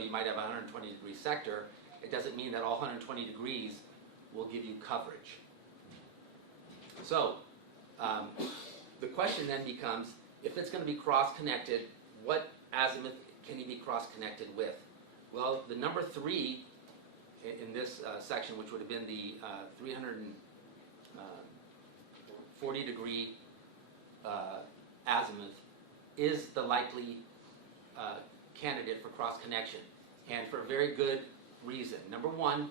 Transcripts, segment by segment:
you might have a 120-degree sector, it doesn't mean that all 120 degrees will give you coverage. So the question then becomes, if it's going to be cross-connected, what azimuth can he be cross-connected with? Well, the number 3 in this section, which would have been the 340-degree azimuth, is the likely candidate for cross-connection, and for a very good reason. Number one,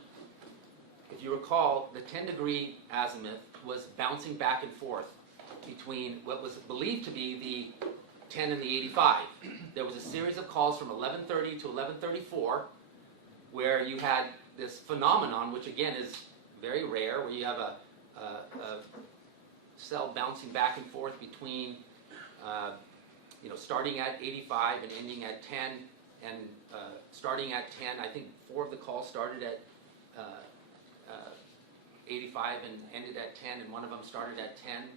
if you recall, the 10-degree azimuth was bouncing back and forth between what was believed to be the 10 and the 85. There was a series of calls from 1130 to 1134 where you had this phenomenon, which again is very rare, where you have a cell bouncing back and forth between starting at 85 and ending at 10, and starting at 10, I think 4 of the calls started at 85 and ended at 10, and one of them started at 10.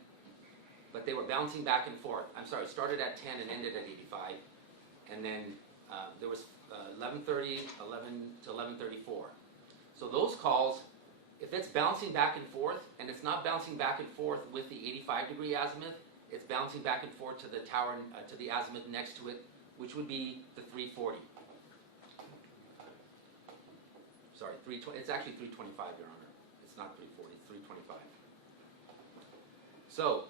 But they were bouncing back and forth. I'm sorry, started at 10 and ended at 85. And then there was 1130, 11 to 1134. So those calls, if it's bouncing back and forth, and it's not bouncing back and forth with the 85-degree azimuth, it's bouncing back and forth to the tower, to the azimuth next to it, which would be the 340. Sorry, 320. It's actually 325, Your Honor. It's not 340. It's 325. So,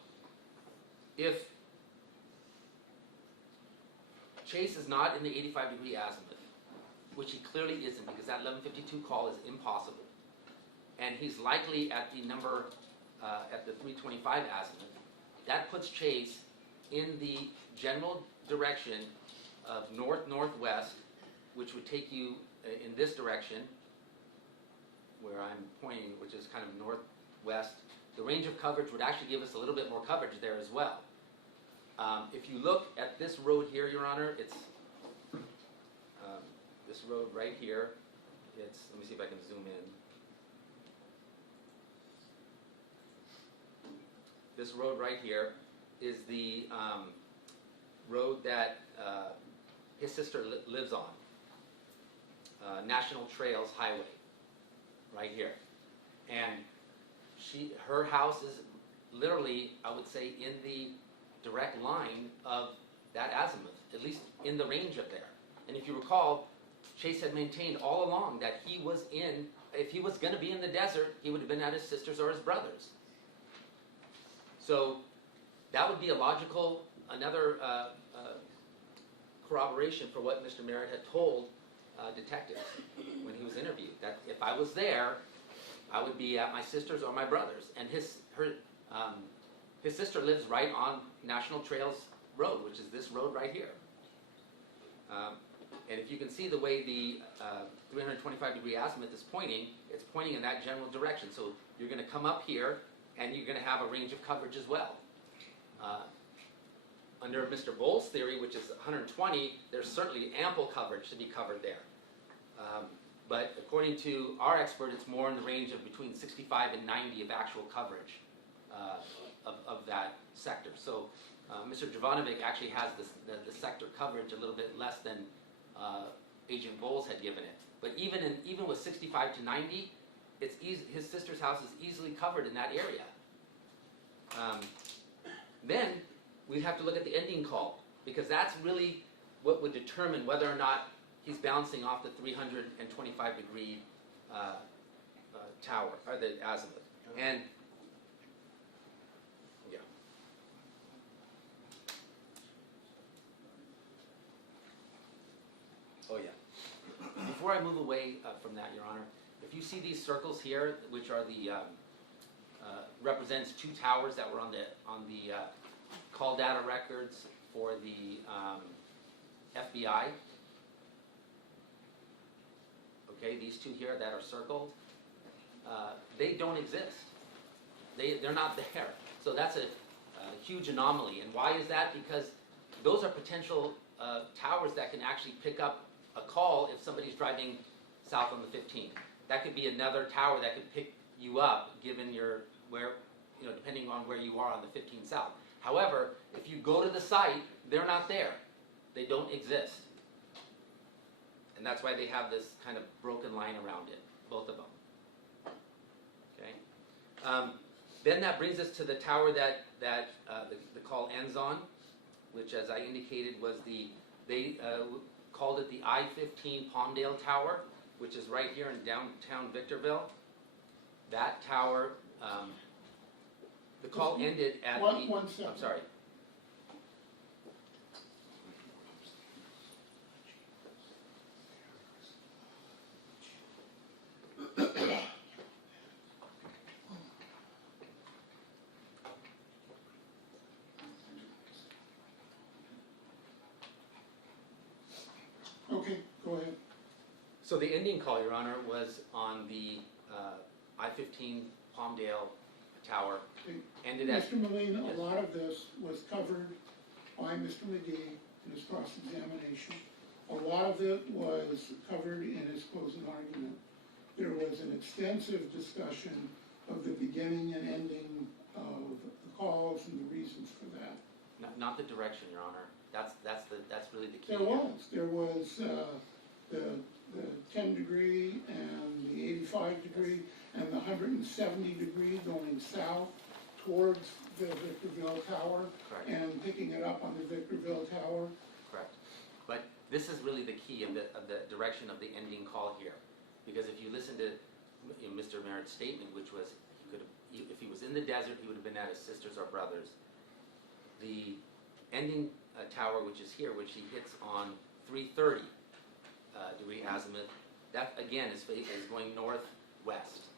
if Chase is not in the 85-degree azimuth, which he clearly isn't because that 1152 call is impossible, and he's likely at the number, at the 325 azimuth, that puts Chase in the general direction of north-northwest, which would take you in this direction, where I'm pointing, which is kind of northwest. The range of coverage would actually give us a little bit more coverage there as well. If you look at this road here, Your Honor, it's this road right here. It's, let me see if I can zoom in. This road right here is the road that his sister lives on, National Trails Highway, right here. And her house is literally, I would say, in the direct line of that azimuth, at least in the range of there. And if you recall, Chase had maintained all along that he was in, if he was going to be in the desert, he would have been at his sister's or his brother's. So that would be a logical, another corroboration for what Mr. Merritt had told detectives when he was interviewed, that if I was there, I would be at my sister's or my brother's. And his sister lives right on National Trails Road, which is this road right here. And if you can see the way the 325-degree azimuth is pointing, it's pointing in that general direction. So you're going to come up here, and you're going to have a range of coverage as well. Under Mr. Bowles' theory, which is 120, there's certainly ample coverage to be covered there. But according to our expert, it's more in the range of between 65 and 90 of actual coverage of that sector. So Mr. Jovanovic actually has the sector coverage a little bit less than Agent Bowles had given it. But even with 65 to 90, it's easy, his sister's house is easily covered in that area. Then we have to look at the ending call, because that's really what would determine whether or not he's bouncing off the 325-degree tower, or the azimuth. And yeah. Oh yeah. Before I move away from that, Your Honor, if you see these circles here, which are the represents 2 towers that were on the call data records for the FBI. Okay, these 2 here that are circled, they don't exist. They're not there. So that's a huge anomaly. And why is that? Because those are potential towers that can actually pick up a call if somebody's driving south on the 15. That could be another tower that could pick you up, given depending on where you are on the 15 south. However, if you go to the site, they're not there. They don't exist. And that's why they have this kind of broken line around it, both of them. Okay. Then that brings us to the tower that the call ends on, which, as I indicated, was they called it the I-15 Palmdale Tower, which is right here in downtown Victorville. That tower, the call ended at One second. I'm sorry. Okay, go ahead. So the ending call, Your Honor, was on the I-15 Palmdale Tower. Ended at Mr. Moline, yes. a lot of this was covered by Mr. McGee in his cross-examination. A lot of it was covered in his closing argument. There was an extensive discussion of the beginning and ending of the calls and the reasons for that. not the direction, Your Honor. That's really the key. There was the 10 degree and the 85 degree and the 170 degree going south towards the Victorville Tower. Correct. And picking it up on the Victorville Tower. Correct. But this is really the key of the direction of the ending call here. Because if you listen to Mr. Merritt's statement, which was if he was in the desert, he would have been at his sisters or brothers. The ending tower, which is here, which he hits on 330 degree azimuth, that again is going northwest.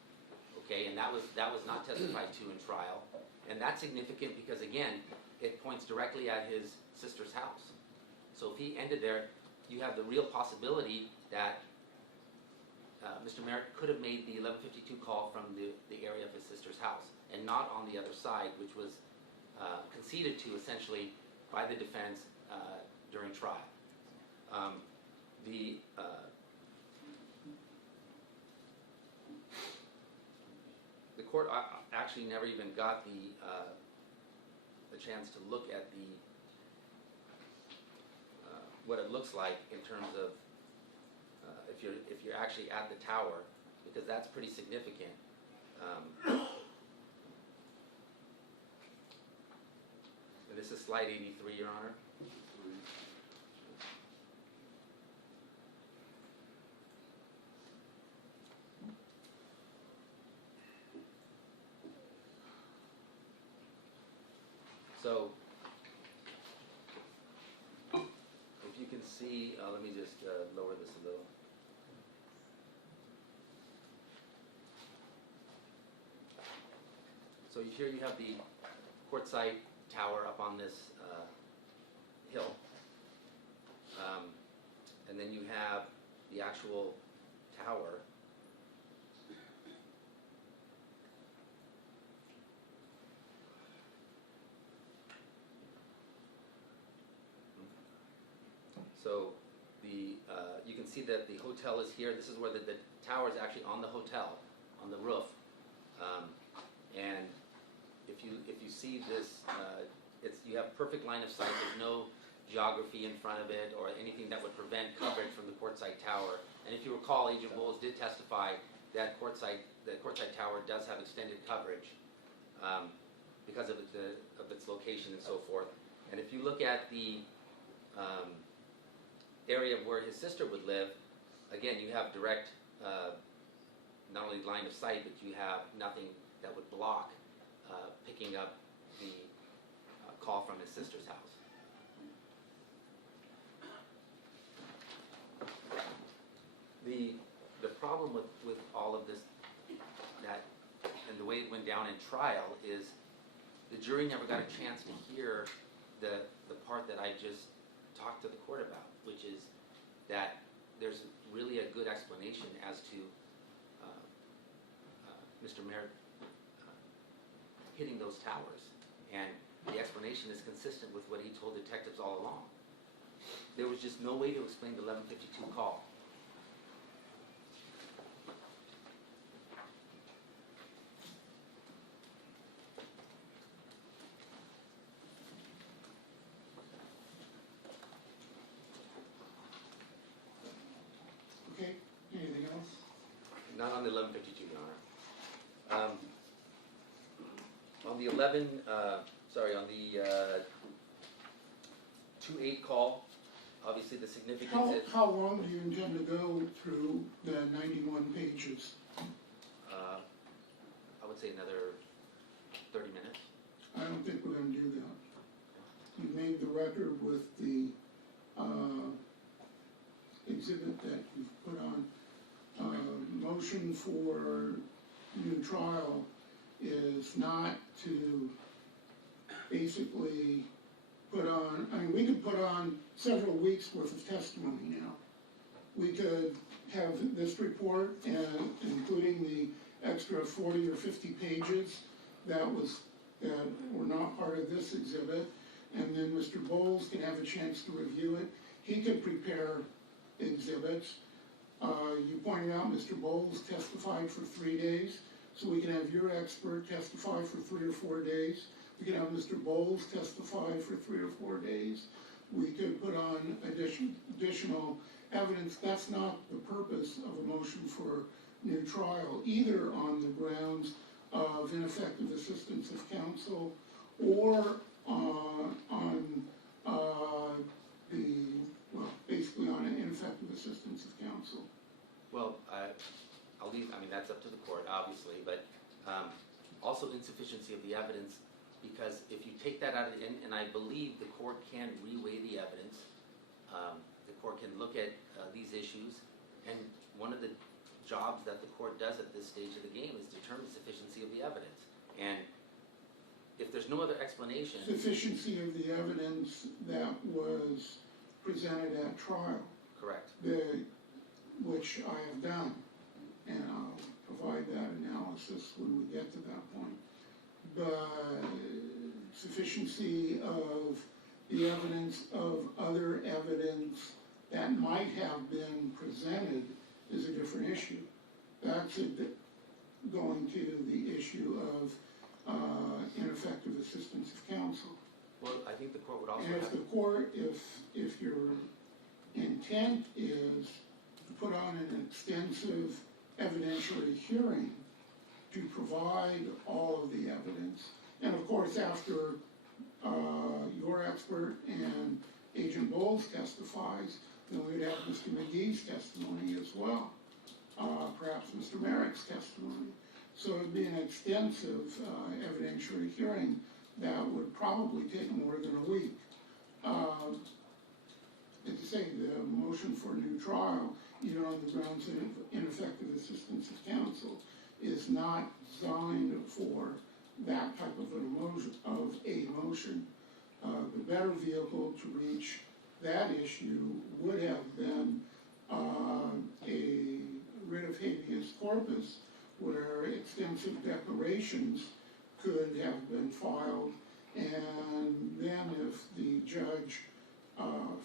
Okay, and that was not testified to in trial, and that's significant because again, it points directly at his sister's house. So if he ended there, you have the real possibility that Mr. Merritt could have made the 1152 call from the area of his sister's house, and not on the other side, which was conceded to essentially by the defense during trial. The court actually never even got the chance to look at what it looks like in terms of if you're actually at the tower, because that's pretty significant. And this is slide 83, Your Honor. So, if you can see, let me just lower this a little. So here you have the quartzite tower up on this hill. And then you have the actual tower. So you can see that the hotel is here. This is where the tower is actually on the hotel, on the roof. And if you see this, you have perfect line of sight. There's no geography in front of it or anything that would prevent coverage from the quartzite tower. And if you recall, Agent Bowles did testify that the quartzite tower does have extended coverage because of its location and so forth. And if you look at the area where his sister would live, again, you have direct, not only line of sight, but you have nothing that would block picking up the call from his sister's house. The problem with all of this, and the way it went down in trial, is the jury never got a chance to hear the part that I just talked to the court about, which is that there's really a good explanation as to Mr. Merritt hitting those towers, and the explanation is consistent with what he told detectives all along. There was just no way to explain the 1152 call. Not on the 1152, Your Honor. On the 2-8 call, obviously the significance is, How long do you intend to go through the 91 pages? I would say another 30 minutes. I don't think we're gonna do that. You made the record with the, exhibit that you've put on. Motion for new trial is not to basically put on, I mean, we could put on several weeks worth of testimony now. We could have this report and including the extra 40 or 50 pages that were not part of this exhibit, and then Mr. Bowles can have a chance to review it. He could prepare exhibits. You pointed out Mr. Bowles testified for 3 days, so we can have your expert testify for 3 or 4 days. We can have Mr. Bowles testify for 3 or 4 days. We could put on additional evidence. That's not the purpose of a motion for new trial, either on the grounds of ineffective assistance of counsel or basically on an ineffective assistance of counsel. Well, I'll leave, I mean, that's up to the court, obviously, but also insufficiency of the evidence, because if you take that out of the, and I believe the court can reweigh the evidence, the court can look at these issues, and one of the jobs that the court does at this stage of the game is determine sufficiency of the evidence. And if there's no other explanation. Sufficiency of the evidence that was presented at trial. Correct. Which I have done, and I'll provide that analysis when we get to that point. But sufficiency of the evidence of other evidence that might have been presented is a different issue. That's going to the issue of ineffective assistance of counsel. Well, I think the court would also and have... if the court, if your intent is to put on an extensive evidentiary hearing to provide all of the evidence, and of course after your expert and Agent Bowles testifies, then we'd have Mr. McGee's testimony as well, perhaps Mr. Merrick's testimony. So it'd be an extensive evidentiary hearing that would probably take more than a week. As I say, the motion for a new trial, even on the grounds of ineffective assistance of counsel, is not designed for that type of a motion. The better vehicle to reach that issue would have been a writ of habeas corpus, where extensive declarations could have been filed, and then if the judge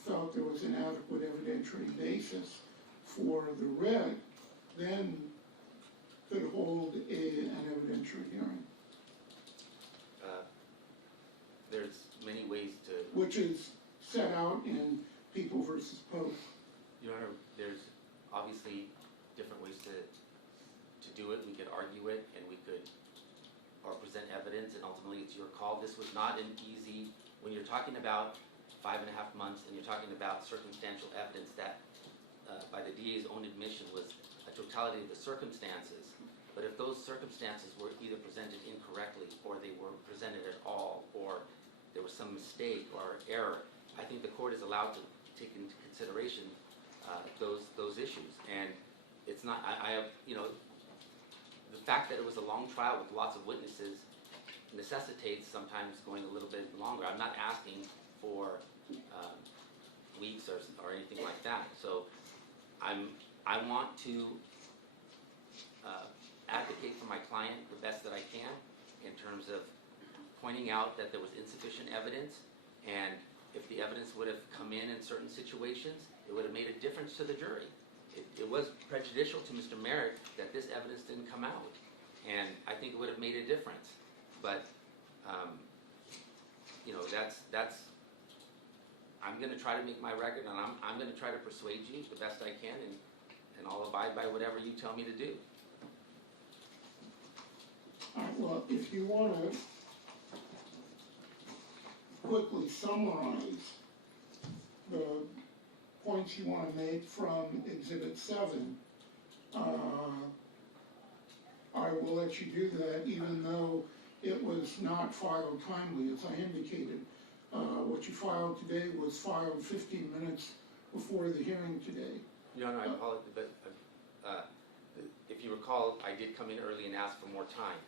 felt there was an adequate evidentiary basis for the writ, then could hold an evidentiary hearing. There's many ways to... Which is set out in People versus Pope. Your Honor, there's obviously different ways to do it. We could argue it, and we could, or present evidence, and ultimately it's your call. This was not an easy, when you're talking about 5.5 months, and you're talking about circumstantial evidence that, by the DA's own admission, was a totality of the circumstances. But if those circumstances were either presented incorrectly, or they were presented at all, or there was some mistake or error, I think the court is allowed to take into consideration those issues. And it's not, the fact that it was a long trial with lots of witnesses necessitates sometimes going a little bit longer. I'm not asking for weeks or anything like that. So I want to advocate for my client the best that I can in terms of pointing out that there was insufficient evidence, and if the evidence would have come in certain situations, it would have made a difference to the jury. It was prejudicial to Mr. Merrick that this evidence didn't come out, and I think it would have made a difference. But that's I'm going to try to make my record, and I'm going to try to persuade you the best I can, and I'll abide by whatever you tell me to do. Well, if you want to quickly summarize the points you want to make from Exhibit 7, I will let you do that, even though it was not filed timely, as I indicated. What you filed today was filed 15 minutes before the hearing today. Your Honor, I apologize, but if you recall, I did come in early and ask for more time,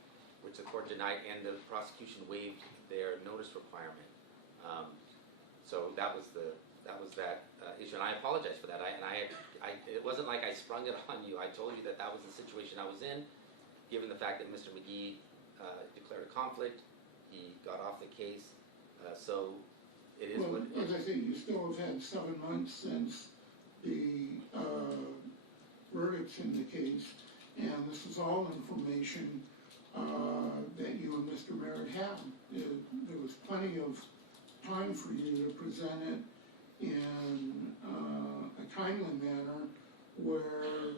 which the court denied, and the prosecution waived their notice requirement. So that was that issue, and I apologize for that. It wasn't like I sprung it on you. I told you that that was the situation I was in, given the fact that Mr. McGee declared a conflict, he got off the case, so it is Well, what it is. as I say, you still have had 7 months since the verdicts in the case, and this is all information that you and Mr. Merritt had. There was plenty of time for you to present it in a timely manner where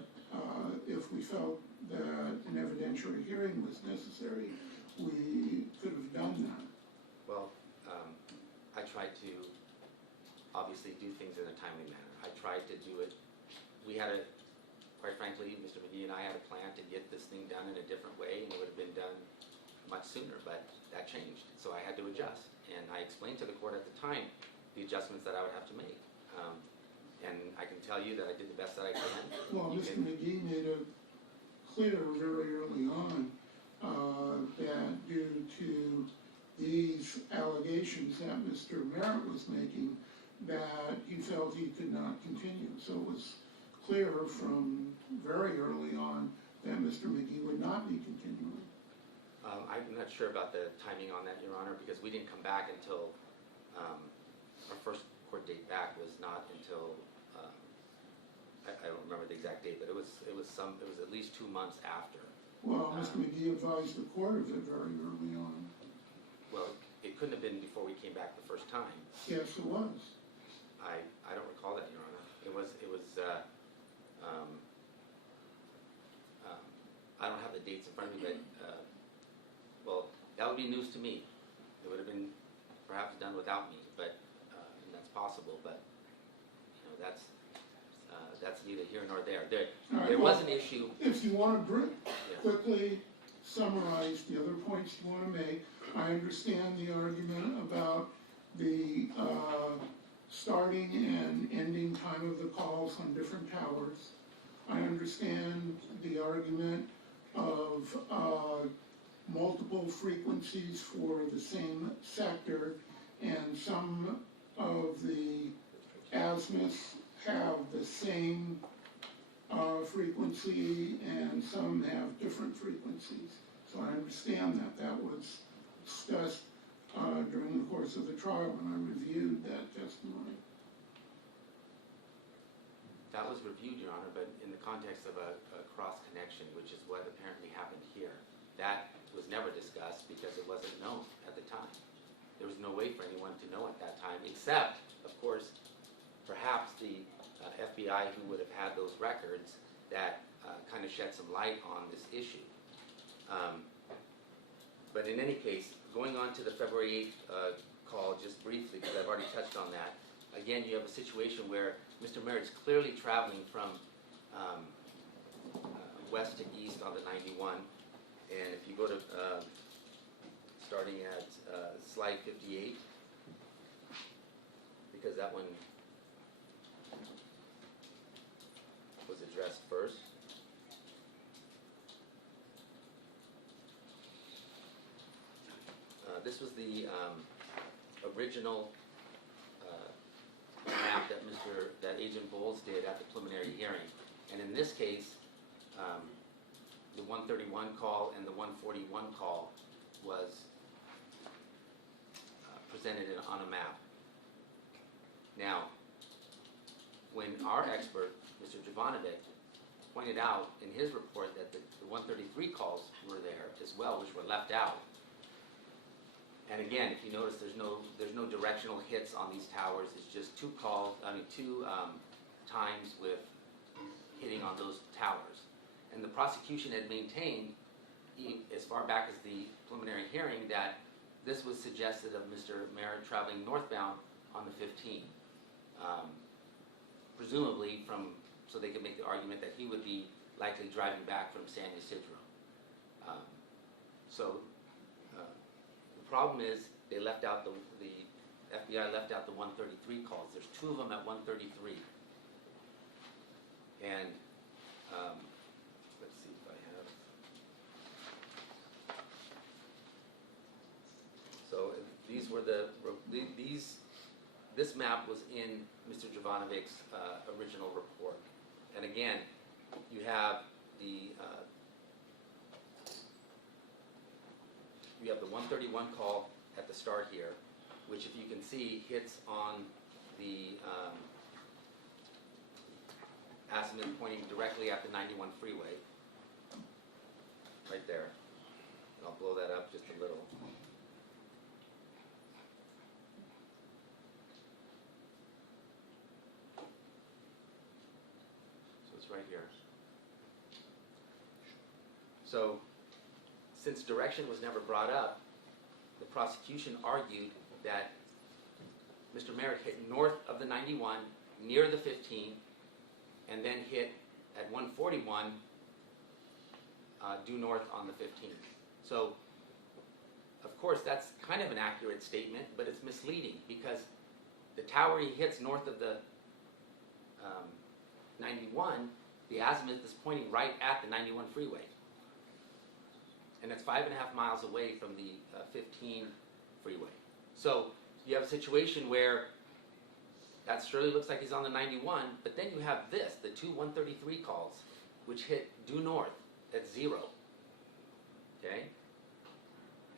if we felt that an evidentiary hearing was necessary, we could have done that. Well, I tried to obviously do things in a timely manner. I tried to do it, we had quite frankly, Mr. McGee and I had a plan to get this thing done in a different way, and it would have been done much sooner, but that changed, so I had to adjust. And I explained to the court at the time the adjustments that I would have to make. And I can tell you that I did the best that I can. Well, Mr. McGee made it clear very early on that due to these allegations that Mr. Merritt was making, that he felt he could not continue. So it was clear from very early on that Mr. McGee would not be continuing. I'm not sure about the timing on that, Your Honor, because we didn't come back until, our first court date back was not until, I don't remember the exact date, but it was at least 2 months after. Well, Mr. McGee advised the court of it very early on. Well, it couldn't have been before we came back the first time. Yes, it was. I don't recall that, Your Honor. I don't have the dates in front of me, but, well, that would be news to me. It would have been perhaps done without me, but, and that's possible, but, you know, that's neither here nor there. There was an issue. If you want to Yes. quickly summarize the other points you want to make, I understand the argument about the starting and ending time of the calls on different towers. I understand the argument of multiple frequencies for the same sector, and some of the azimuths have the same frequency and some have different frequencies. So I understand that that was discussed during the course of the trial, and I reviewed that testimony. That was reviewed, Your Honor, but in the context of a cross connection, which is what apparently happened here. That was never discussed because it wasn't known at the time. There was no way for anyone to know at that time, except, of course, perhaps the FBI who would have had those records that kind of shed some light on this issue. But in any case, going on to the February 8th call, just briefly, because I've already touched on that, again, you have a situation where Mr. Merritt's clearly traveling from west to east on the 91, and if you go to, starting at slide 58, because that one was addressed first. This was the original map that Agent Bowles did at the preliminary hearing. And in this case, the 131 call and the 141 call was presented on a map. Now, when our expert, Mr. Jovanovic, pointed out in his report that the 133 calls were there as well, which were left out. And again, if you notice, there's no directional hits on these towers. It's just two times with hitting on those towers. And the prosecution had maintained as far back as the preliminary hearing, that this was suggested of Mr. Merritt traveling northbound on the 15th. Presumably so they could make the argument that he would be likely driving back from San Ysidro. The problem is they left out the FBI left out the 133 calls. There's 2 of them at 133. And let's see if I have. So these were this map was in Mr. Jovanovic's original report. And again, you have the 131 call at the start here, which, if you can see, hits on the azimuth pointing directly at the 91 freeway, right there. And I'll blow that up just a little. So it's right here. So, since direction was never brought up, the prosecution argued that Mr. Merritt hit north of the 91, near the 15, and then hit at 141 due north on the 15th. So, of course, that's kind of an accurate statement, but it's misleading because the tower he hits north of the 91, the azimuth is pointing right at the 91 freeway. And it's 5.5 miles away from the 15 freeway. So you have a situation where that surely looks like he's on the 91, but then you have this, the 2 133 calls, which hit due north at 0. Okay?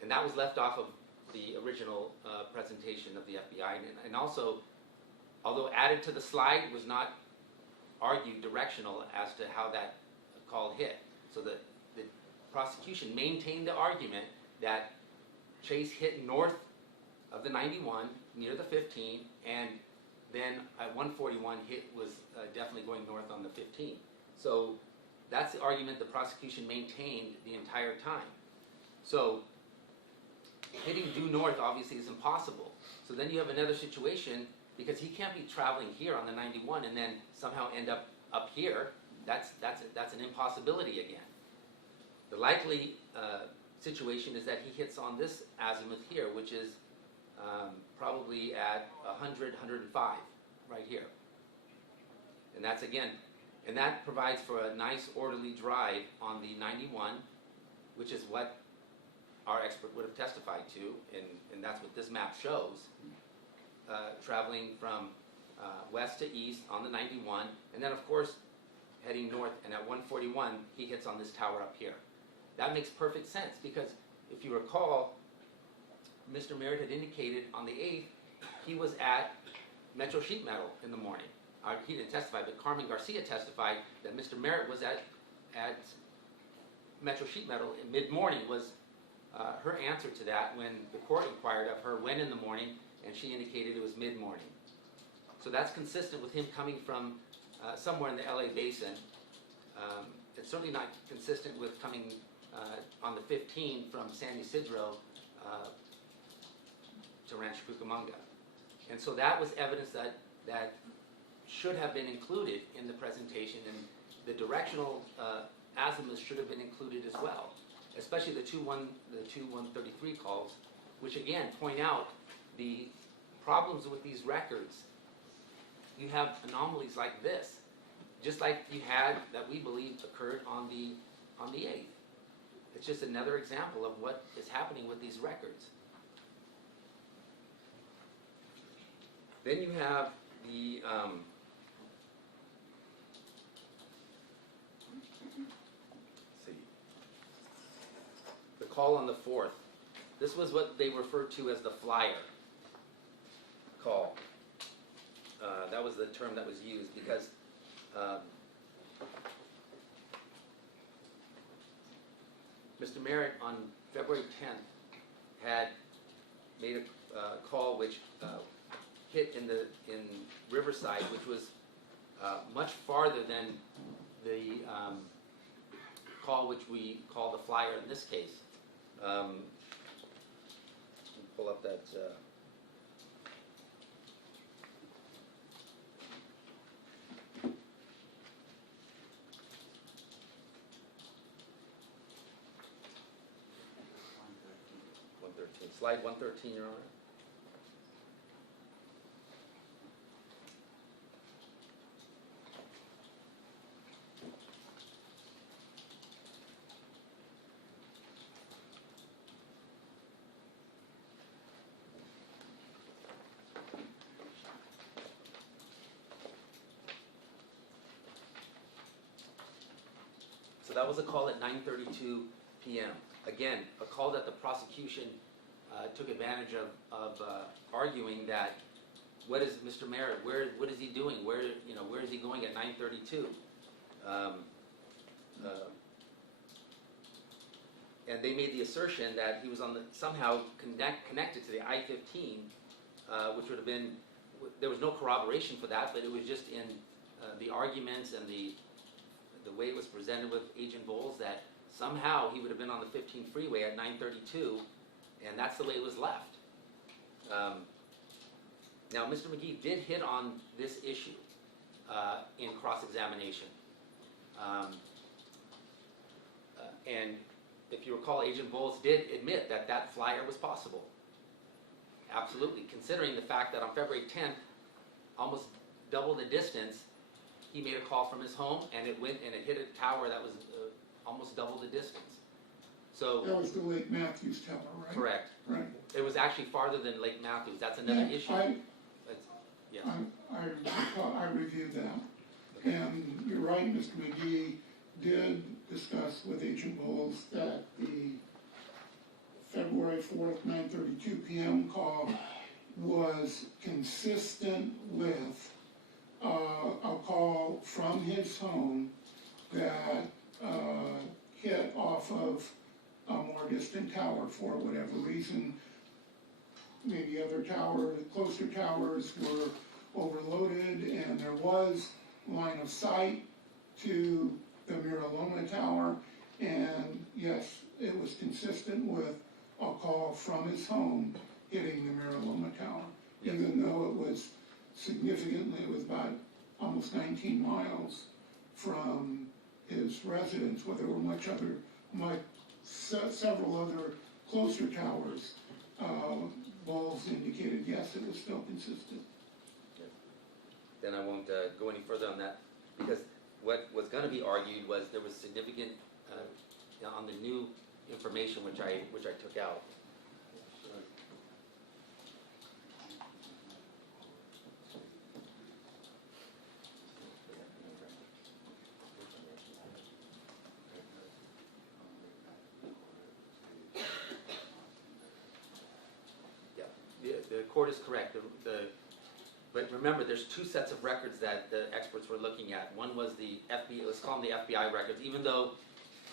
And that was left off of the original presentation of the FBI. And also, although added to the slide, was not argued directional as to how that call hit. So the prosecution maintained the argument that Chase hit north of the 91, near the 15, and then at 141 hit was definitely going north on the 15. So that's the argument the prosecution maintained the entire time. So hitting due north obviously is impossible. So then you have another situation, because he can't be traveling here on the 91 and then somehow end up here. That's an impossibility again. The likely situation is that he hits on this azimuth here, which is probably at 100, 105, right here. And that's again, and that provides for a nice orderly drive on the 91, which is what our expert would have testified to, and that's what this map shows, traveling from west to east on the 91, and then of course heading north, and at 141 he hits on this tower up here. That makes perfect sense, because if you recall, Mr. Merritt had indicated on the 8th he was at Metro Sheet Metal in the morning. He didn't testify, but Carmen Garcia testified that Mr. Merritt was at Metro Sheet Metal in mid-morning. Was her answer to that when the court inquired of her when in the morning, and she indicated it was mid-morning. So that's consistent with him coming from somewhere in the LA basin. It's certainly not consistent with coming on the 15 from San Ysidro to Rancho Cucamonga. And so that was evidence that should have been included in the presentation, and the directional azimuth should have been included as well, especially the 2 133 calls, which again point out the problems with these records. You have anomalies like this, just like you had that we believe occurred on the 8th. It's just another example of what is happening with these records. Then you have the the call on the 4th. This was what they referred to as the flyer call. That was the term that was used because Mr. Merritt on February 10th had made a call which hit in Riverside, which was much farther than the call, which we call the flyer in this case. Let me pull up that. 113. Slide 113, Your Honor. So that was a call at 9:32 p.m. Again, a call that the prosecution took advantage of arguing that, what is Mr. Merritt? What is he doing? Where is he going at 9:32? And they made the assertion that he was somehow connected to the I-15, which would have been, there was no corroboration for that, but it was just in the arguments and the way it was presented with Agent Bowles that somehow he would have been on the 15 freeway at 9:32, and that's the way it was left. Now, Mr. McGee did hit on this issue in cross-examination. And if you recall, Agent Bowles did admit that that flyer was possible. Absolutely. Considering the fact that on February 10th, almost double the distance, he made a call from his home, and it went and it hit a tower that was almost double the distance. So That was the Lake Matthews Tower, right? correct. Right. It was actually farther than Lake Matthews. That's another issue. Yes. I reviewed that, and you're right, Mr. McGee did discuss with Agent Bowles that the February 4th, 9:32 p.m. call was consistent with a call from his home that hit off of a more distant tower for whatever reason. Maybe closer towers were overloaded, and there was line of sight to the Miraloma Tower, and yes, it was consistent with a call from his home hitting the Miraloma Tower, Yes. even though it was significantly, it was about almost 19 miles from his residence, where there were several other closer towers. Bowles indicated yes, it was still consistent. Then I won't go any further on that, because what was going to be argued was there was significant on the new information which I took out. The court is correct. But remember, there's two sets of records that the experts were looking at. One was the FBI, let's call them the FBI records, even though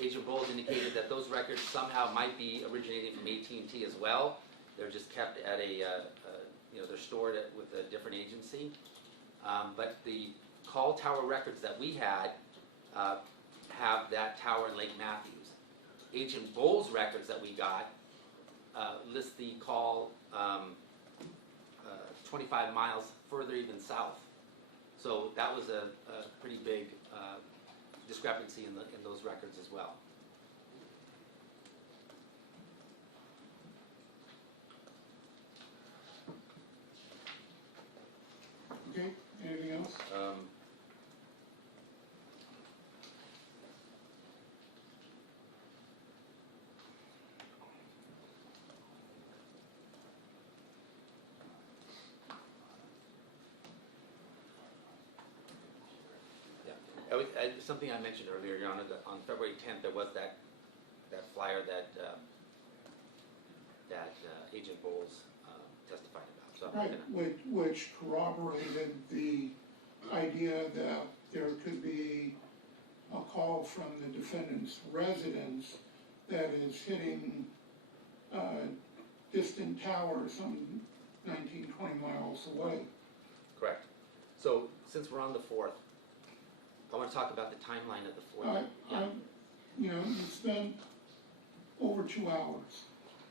Agent Bowles indicated that those records somehow might be originating from AT&T as well. They're just kept at they're stored with a different agency. But the call tower records that we had have that tower in Lake Matthews. Agent Bowles' records that we got list the call 25 miles further even south. So that was a pretty big discrepancy in those records as well. Okay, anything else? Something I mentioned earlier, Your Honor, that on February 10th there was that flyer that Agent Bowles testified about. So I'm Right, which corroborated the idea that there could be a call from the defendant's residence that is hitting distant towers some 19, 20 miles away. correct. So since we're on the 4th, I want to talk about the timeline of the 4th. you know, you spent over 2 hours.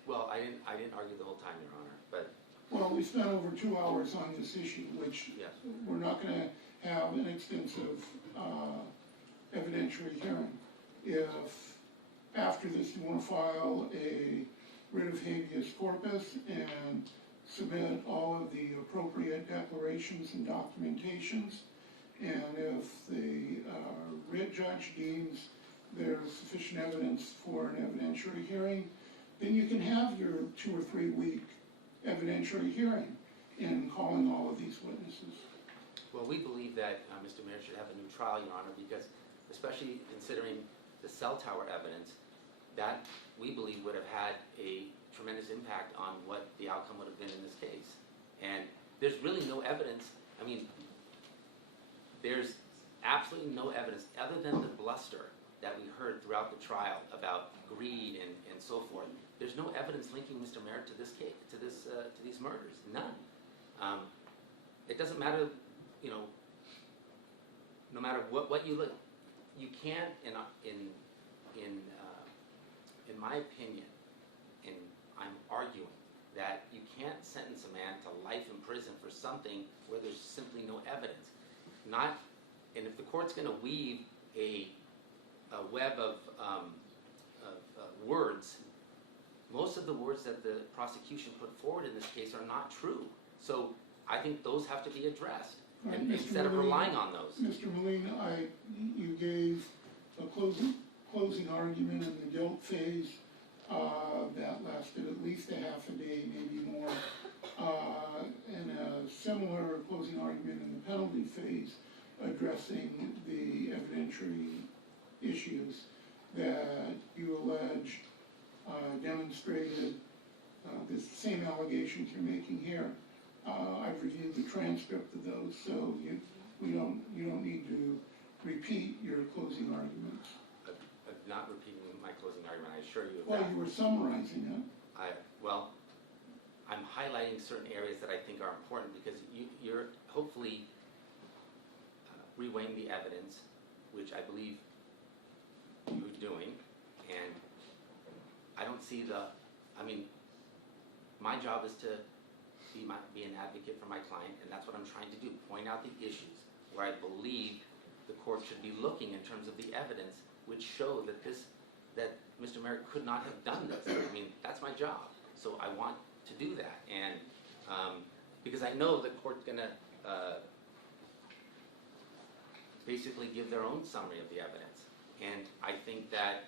Well, I didn't argue the whole time, Your Honor, but Well, we spent over 2 hours on this issue, which yes. we're not gonna have an extensive, evidentiary hearing. If, after this, you wanna file a writ of habeas corpus and submit all of the appropriate declarations and documentations, and if the, writ judge deems there's sufficient evidence for an evidentiary hearing, then you can have your 2 or 3 week evidentiary hearing in calling all of these witnesses. Well, we believe that Mr. Mayor should have a new trial, Your Honor, because especially considering the cell tower evidence, that we believe would have had a tremendous impact on what the outcome would have been in this case. And there's really no evidence, I mean, there's absolutely no evidence other than the bluster that we heard throughout the trial about greed and so forth. There's no evidence linking Mr. Merritt to this case, to these murders, none. It doesn't matter, you know, no matter what you look, you can't, in my opinion, and I'm arguing that you can't sentence a man to life in prison for something where there's simply no evidence. And if the court's going to weave a web of words, most of the words that the prosecution put forward in this case are not true. So I think those have to be addressed, Right, and Mr. instead of Molina, relying on those. Mr. Molina, you gave a closing argument in the guilt phase that lasted at least a half a day, maybe more, and a similar closing argument in the penalty phase addressing the evidentiary issues that you allege demonstrated the same allegations you're making here. I've reviewed the transcript of those, so you don't need to repeat your closing arguments. Not repeating my closing argument, I assure you of Well, that. you were summarizing it. I'm highlighting certain areas that I think are important because you're hopefully reweighing the evidence, which I believe you're doing, and I don't see my job is to be an advocate for my client, and that's what I'm trying to do, point out the issues where I believe the court should be looking in terms of the evidence which show that Mr. Merritt could not have done this. I mean, that's my job, so I want to do that, and because I know the court's gonna basically give their own summary of the evidence, and I think that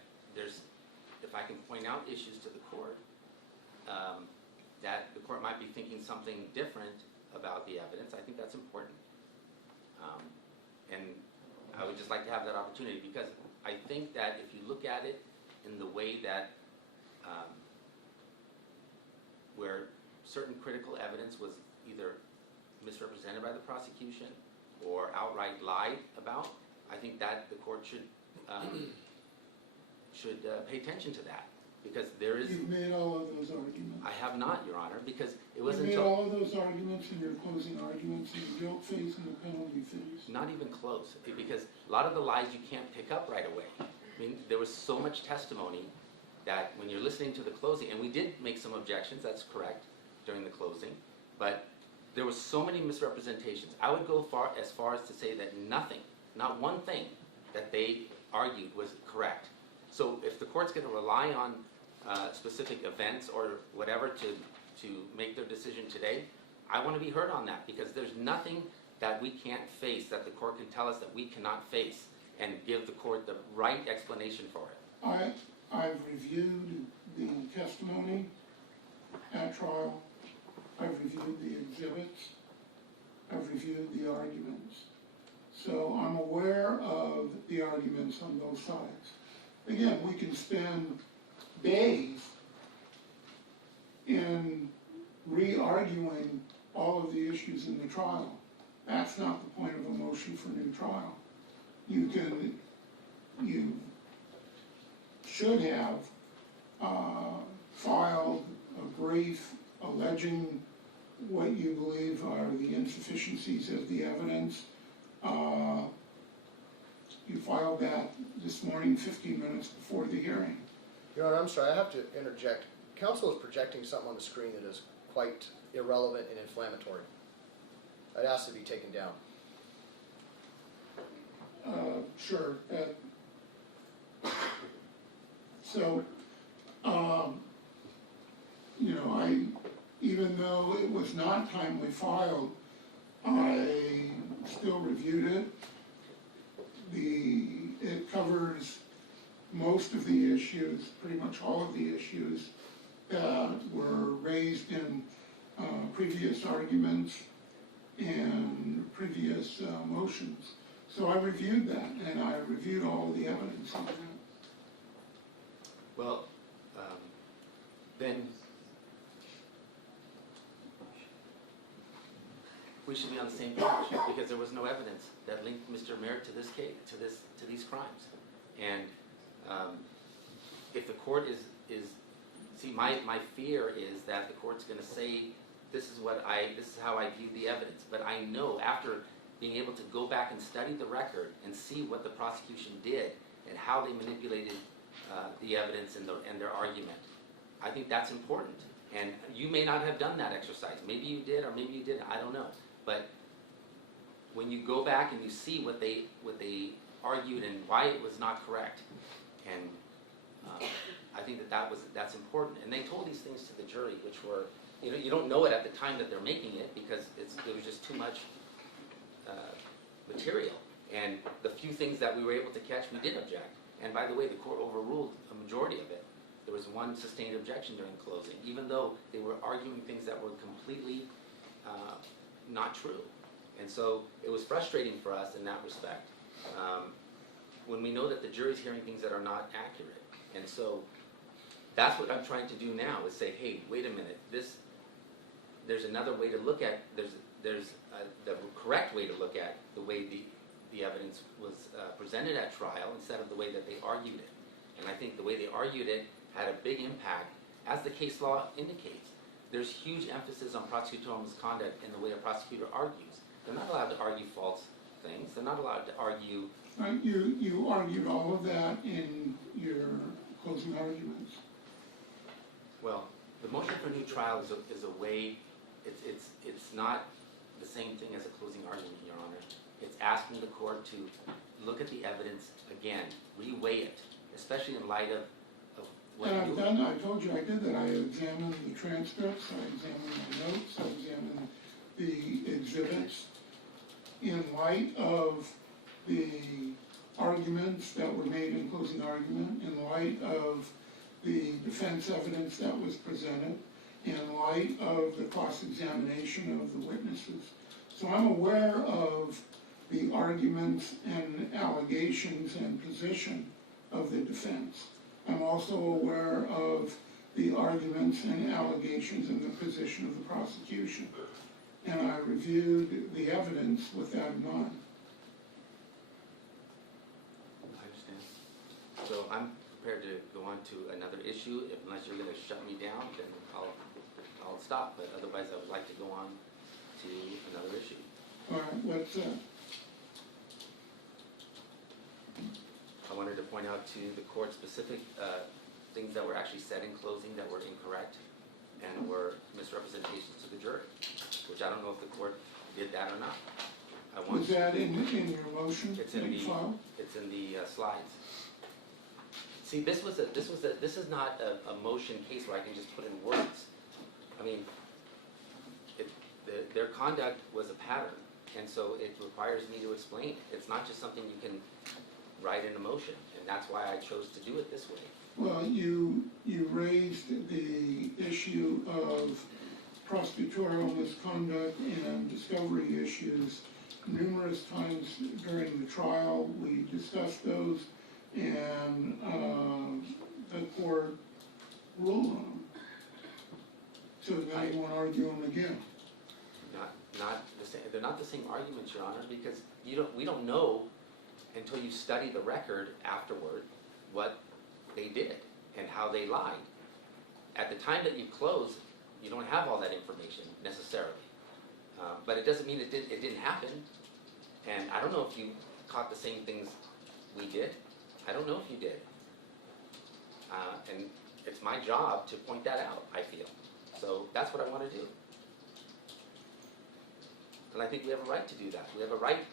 if I can point out issues to the court, that the court might be thinking something different about the evidence, I think that's important. And I would just like to have that opportunity because I think that if you look at it in the way that where certain critical evidence was either misrepresented by the prosecution or outright lied about, I think that the court should pay attention to that because there is. You've made all of those arguments. I have not, Your Honor, because it You wasn't made until. all of those arguments in your closing arguments in the guilt phase and the penalty phase. Not even close, because a lot of the lies you can't pick up right away. I mean, there was so much testimony that when you're listening to the closing, and we did make some objections, that's correct, during the closing, but there was so many misrepresentations. I would go as far as to say that nothing, not one thing that they argued was correct. So if the court's going to rely on specific events or whatever to make their decision today, I want to be heard on that because there's nothing that we can't face that the court can tell us that we cannot face and give the court the right explanation for it. I've reviewed the testimony at trial. I've reviewed the exhibits. I've reviewed the arguments. So I'm aware of the arguments on both sides. Again, we can spend days in re-arguing all of the issues in the trial. That's not the point of a motion for new trial. You should have filed a brief alleging what you believe are the insufficiencies of the evidence, You filed that this morning, 15 minutes before the hearing. Your Honor, I'm sorry, I have to interject. Counsel is projecting something on the screen that is quite irrelevant and inflammatory. I'd ask to be taken down. Sure. So, you know, even though it was not timely filed, I still reviewed it. It covers most of the issues, pretty much all of the issues that were raised in previous arguments and previous motions. So I reviewed that, and I reviewed all the evidence on that. Well, then we should be on the same page, because there was no evidence that linked Mr. Merritt to this case, to these crimes. And if the court is see, my fear is that the court's going to say, this is how I view the evidence. But I know after being able to go back and study the record and see what the prosecution did and how they manipulated the evidence and their argument, I think that's important. And you may not have done that exercise. Maybe you did, or maybe you didn't. I don't know. But when you go back and you see what they argued and why it was not correct, and I think that's important. And they told these things to the jury, which were, you don't know it at the time that they're making it, because there was just too much material. And the few things that we were able to catch, we did object. And by the way, the court overruled a majority of it. There was one sustained objection during closing, even though they were arguing things that were completely not true. And so it was frustrating for us in that respect, when we know that the jury's hearing things that are not accurate. And so that's what I'm trying to do now, is say, hey, wait a minute, there's another way to look at, there's the correct way to look at the way the evidence was presented at trial instead of the way that they argued it. And I think the way they argued it had a big impact, as the case law indicates. There's huge emphasis on prosecutorial misconduct in the way a prosecutor argues. They're not allowed to argue false things. They're not allowed to argue. You argued all of that in your closing arguments. Well, the motion for new trial is a way. It's not the same thing as a closing argument, Your Honor. It's asking the court to look at the evidence again, reweigh it, especially in light of what And I told you I did that. I examined the transcripts, I examined the notes, I examined the exhibits in light of the arguments that were made in closing argument, in light of the defense evidence that was presented, in light of the cross-examination of the witnesses. So I'm aware of the arguments and allegations and position of the defense. I'm also aware of the arguments and allegations and the position of the prosecution. And I reviewed the evidence with that in mind. I understand. So I'm prepared to go on to another issue. Unless you're going to shut me down, then I'll stop. But otherwise, I would like to go on to another issue. All right, what's that? I wanted to point out to the court specific things that were actually said in closing that were incorrect and were misrepresentations to the jury, which I don't know if the court did that or not. Was that in your motion? It's in the slides. See, this is not a motion case where I can just put in words. I mean, their conduct was a pattern, and so it requires me to explain. It's not just something you can write in a motion, and that's why I chose to do it this way. Well, you raised the issue of prosecutorial misconduct and discovery issues numerous times during the trial. We discussed those, and the court ruled on them. So now you want to argue them again? Not the same. They're not the same arguments, Your Honor, because we don't know until you study the record afterward what they did and how they lied. At the time that you close, you don't have all that information necessarily. But it doesn't mean it didn't happen. And I don't know if you caught the same things we did. I don't know if you did. And it's my job to point that out, I feel. So that's what I want to do. And I think we have a right to do that. We have a right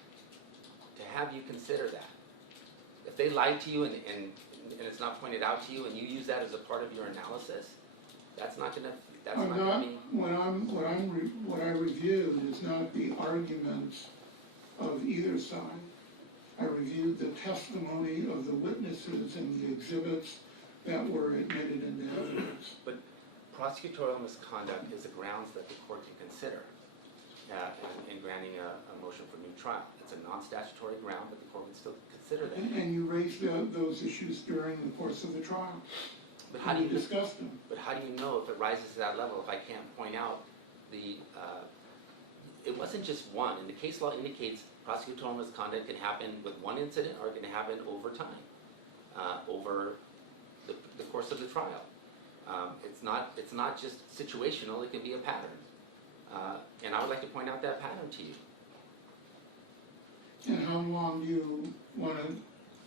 to have you consider that. If they lied to you and it's not pointed out to you and you use that as a part of your analysis, that's not gonna be. What I reviewed is not the arguments of either side. I reviewed the testimony of the witnesses and the exhibits that were admitted into evidence. But prosecutorial misconduct is a grounds that the court can consider in granting a motion for new trial. It's a non-statutory ground, but the court can still consider that. And you raised those issues during the course of the trial. But how do you discuss them? But how do you know if it rises to that level if I can't point out it wasn't just one, and the case law indicates prosecutorial misconduct can happen with one incident or it can happen over time, over the course of the trial. It's not just situational, it can be a pattern. And I would like to point out that pattern to you. And how long do you want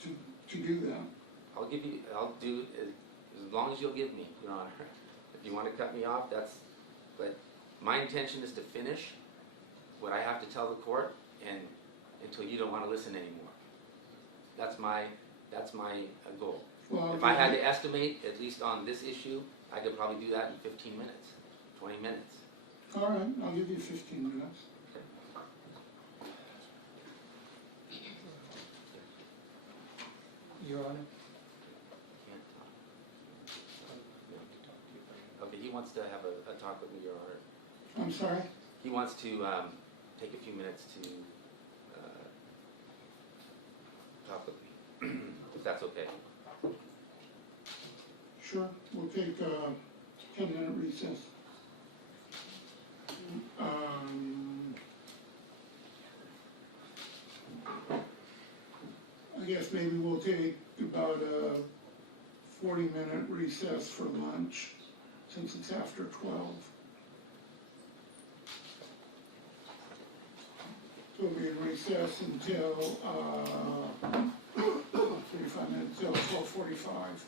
to do that? I'll do as long as you'll give me, Your Honor. If you want to cut me off, but my intention is to finish what I have to tell the court and until you don't want to listen anymore. That's my goal. Well, if I had to estimate, at least on this issue, I could probably do that in 15 minutes, 20 minutes. All right, I'll give you 15 minutes. Okay. Your Honor? Can't talk. Okay, he wants to have a talk with me, Your Honor. I'm sorry? He wants to take a few minutes to talk with me, if that's okay. Sure, we'll take a 10-minute recess. I guess maybe we'll take about a 40-minute recess for lunch, since it's after 12. So we'll be in recess until 45 minutes, until 12:45.